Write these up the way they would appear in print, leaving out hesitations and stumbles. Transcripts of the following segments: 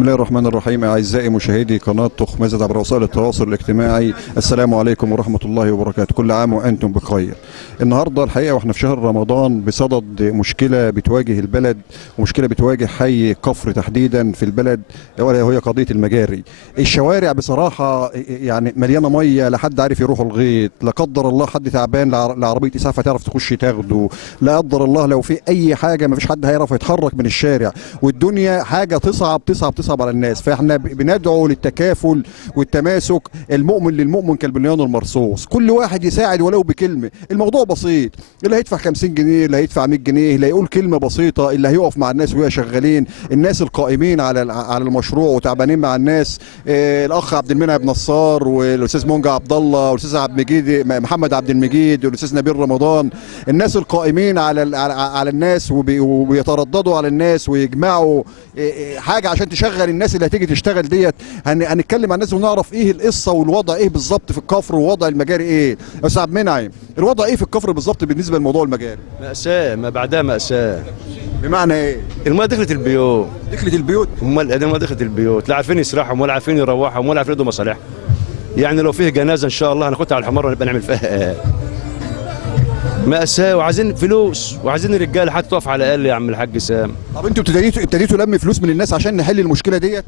بسم الله الرحمن الرحيم. أعزائي مشاهدي قناة تخمزة عبر وسائل التواصل الاجتماعي، السلام عليكم ورحمة الله وبركاته. كل عام وأنتم بخير. النهاردة الحقيقة وإحنا في شهر رمضان بصدد مشكلة بتواجه البلد، ومشكلة بتواجه حي كفر تحديدا في البلد، وهي قضية المجاري. الشوارع بصراحة يعني مليانة مية، لا حد عارف يروح الغيط، لا قدر الله حد تعبان لعربية إسعاف هتعرف تخش تاخده، لا قدر الله لو في أي حاجة مفيش حد هيعرف يتحرك من الشارع، والدنيا حاجة تصعب على الناس. فاحنا بندعو للتكافل والتماسك، المؤمن للمؤمن كالبنيان المرصوص، كل واحد يساعد ولو بكلمه. الموضوع بسيط، اللي هيدفع 50 جنيه، اللي هيدفع 100 جنيه، اللي هيقول كلمه بسيطه، اللي هيقف مع الناس وهي شغالين، الناس القائمين على المشروع وتعبانين مع الناس، الاخ عبد المنعم نصار والاستاذ مونجا عبد الله والاستاذ عبد المجيد محمد عبد المجيد والاستاذ نبيل رمضان، الناس القائمين على الناس وبيترددوا على الناس ويجمعوا حاجه عشان تشغل الناس اللي هتيجي تشتغل ديت. هنتكلم عن الناس ونعرف ايه القصه والوضع ايه بالظبط في الكفر ووضع المجاري ايه. يا استاذ عبد المنعم، الوضع ايه في الكفر بالظبط بالنسبه لموضوع المجاري؟ مأساة ما بعدها مأساة. بمعنى ايه؟ الماء دخلت البيوت. دخلت البيوت؟ امال الماء دخلت البيوت، لا عارفين يسرحهم ولا عارفين يروحهم ولا عارفين يدوا مصالحهم. يعني لو فيه جنازه ان شاء الله هناخدها على الحمار ونبقى نعمل فيها مأساة، وعايزين فلوس وعايزين الرجاله حتى تقف على الاقل يا عم الحاج سام. طب انتوا ابتديتوا لم فلوس من الناس عشان نحل المشكله ديت؟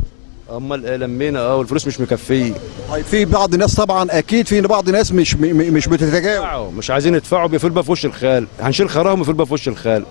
امال لمينا والفلوس مش مكفيه. طيب في بعض الناس طبعا اكيد في بعض الناس مش بتتجاوب، مش عايزين يدفعوا، بيفلوا بقى في وش الخال. هنشيل خراهم ويفلوا بقى في وش الخال.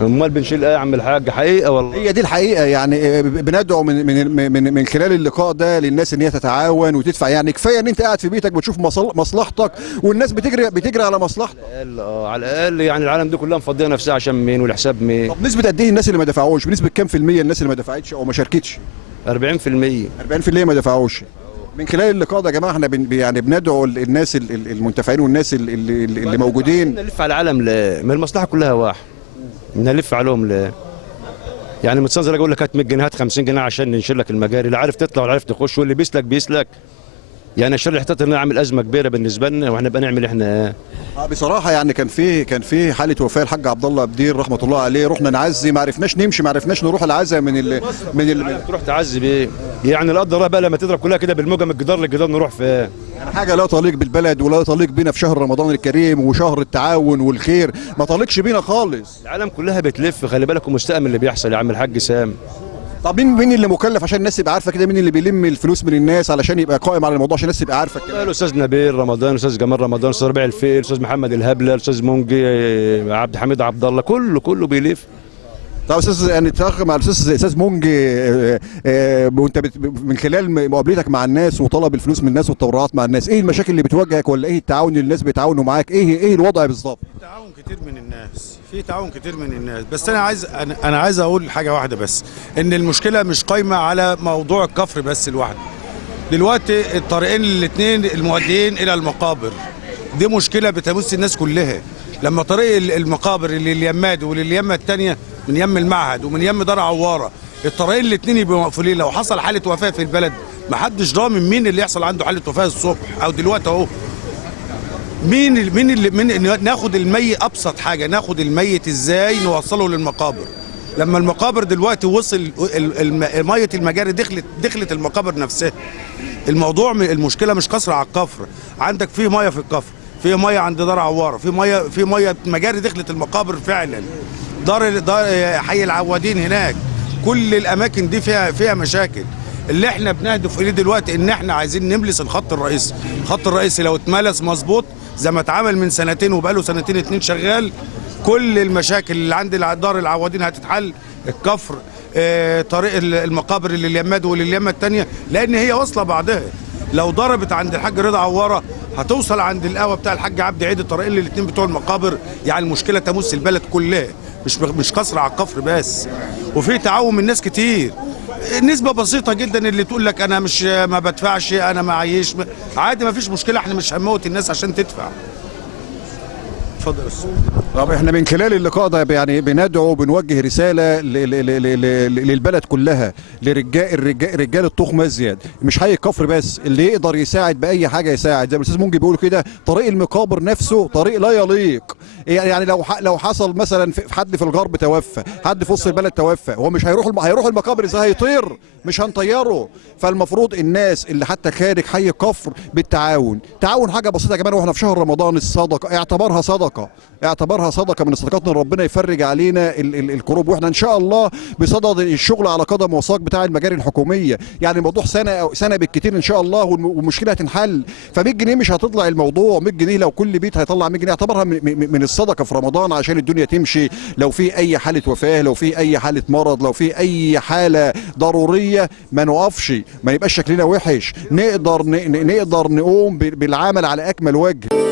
امال بنشيل ايه يا عم الحاج؟ حقيقه والله هي دي الحقيقه. يعني بندعو من خلال اللقاء ده للناس ان هي تتعاون وتدفع. يعني كفايه ان انت قاعد في بيتك بتشوف مصلحتك والناس بتجري على مصلحتك. على الاقل يعني العالم دي كلها مفضيه نفسها عشان مين والحساب مين. طب نسبه قد ايه الناس اللي ما دفعوش؟ بنسبه كام في الميه الناس اللي ما دفعتش او ما شاركتش؟ 40%. 40% ما دفعوش. من خلال اللقاء ده يا جماعه احنا يعني بندعو الناس المنتفعين والناس اللي موجودين. نلف على العالم ليه؟ ما المصلحه كلها واحد. نلف عليهم ليه؟ يعني متصنزل اقول لك هات 100 جنيه هات 50 جنيه عشان ننشر لك المجاري، لا عارف تطلع ولا عارف تخش، واللي بيسلك. يعني الشر الاحتياطي انه عامل ازمه كبيره بالنسبه لنا، واحنا بقى نعمل احنا بصراحه يعني كان في حاله وفاه الحاج عبد الله بدير رحمه الله عليه، رحنا نعزي ما عرفناش نمشي، ما عرفناش نروح العزاء من تروح تعزي بايه؟ يعني لا قدر الله بقى لما تضرب كلها كده بالموجه من الجدار للجدار نروح فين؟ يعني حاجه لا تليق بالبلد ولا تليق بينا في شهر رمضان الكريم وشهر التعاون والخير، ما تليقش بينا خالص. العالم كلها بتلف، خلي بالك ومستأمن اللي بيحصل يا عم الحاج سام. طب مين اللي مكلف عشان الناس تبقى عارفه كده؟ مين اللي بيلم الفلوس من الناس علشان يبقى قائم على الموضوع عشان الناس تبقى عارفه كده؟ الاستاذ نبيل رمضان، الاستاذ جمال رمضان، الاستاذ ربيع الفيل، الاستاذ محمد الهبله، الاستاذ مونجي عبد الحميد عبد الله، كله بيلف. طب استاذ يعني تاخد مع الاستاذ مونجي، وانت من خلال مقابلتك مع الناس وطلب الفلوس من الناس والتبرعات مع الناس، ايه المشاكل اللي بتواجهك ولا ايه التعاون اللي الناس بيتعاونوا معاك؟ ايه الوضع بالظبط؟ في تعاون كتير من الناس، بس انا عايز اقول حاجه واحده بس، ان المشكله مش قايمه على موضوع الكفر بس لوحده. دلوقتي الطريقين الاثنين المؤديين الى المقابر دي مشكله بتمس الناس كلها. لما طريق المقابر اللي اليماد واليمه الثانيه من يم المعهد ومن يم دار عواره، الطريقين الاثنين يبقوا مقفولين، لو حصل حاله وفاه في البلد ما حدش ضامن مين اللي يحصل عنده حاله وفاه الصبح او دلوقتي اهو. ناخد الميت، ابسط حاجه ناخد الميت ازاي نوصله للمقابر. لما المقابر دلوقتي وصل ميه المجاري دخلت المقابر نفسها. المشكله مش قصر على الكفر، عندك في ميه في الكفر، في ميه عند دار عواره، في ميه مجاري دخلت المقابر فعلا. دار حي العوادين هناك، كل الاماكن دي فيها مشاكل. اللي احنا بنهدف اليه دلوقتي ان احنا عايزين نملس الخط الرئيسي. الخط الرئيسي لو اتملس مظبوط زي ما اتعمل من سنتين وبقاله سنتين 2 شغال، كل المشاكل اللي عند دار العوادين هتتحل. الكفر، طريق المقابر اللي اليماد واليمه الثانيه، لان هي واصله بعضها. لو ضربت عند الحاج رضا عواره هتوصل عند القهوه بتاع الحاج عبد عيد، الطريقين الاثنين بتوع المقابر. يعني المشكله تمس البلد كلها، مش قصر على الكفر بس. وفي تعاون من ناس كتير، نسبة بسيطة جدا اللي تقول لك أنا مش ما بدفعش، أنا معيش، عادي ما فيش مشكلة، احنا مش هنموت الناس عشان تدفع. اتفضل يا استاذ. طب احنا من خلال اللقاء ده يعني بندعو بنوجه رساله للبلد كلها، رجال التخمه زياد، مش حي الكفر بس، اللي يقدر يساعد باي حاجه يساعد. زي ما الاستاذ مونجي بيقول كده، طريق المقابر نفسه طريق لا يليق. يعني لو حصل مثلا في حد في الغرب توفى، حد في وسط البلد توفى، هو مش هيروح المقابر ازاي؟ هيطير، مش هنطيره. فالمفروض الناس اللي حتى خارج حي الكفر بالتعاون، تعاون حاجه بسيطه كمان واحنا في شهر رمضان، الصدقه اعتبرها صدقه من صدقاتنا، ربنا يفرج علينا الكروب. واحنا ان شاء الله بصدد الشغل على قدم وساق بتاع المجاري الحكوميه، يعني الموضوع سنه بالكتير ان شاء الله والمشكله هتنحل. ف100 جنيه مش هتطلع الموضوع، 100 جنيه لو كل بيت هيطلع 100 جنيه اعتبرها من الصدقه في رمضان عشان الدنيا تمشي. لو في اي حاله وفاه، لو في اي حاله مرض، لو في اي حاله ضروريه، ما نقفش، ما يبقاش شكلنا وحش، نقدر نقوم بالعمل على اكمل وجه.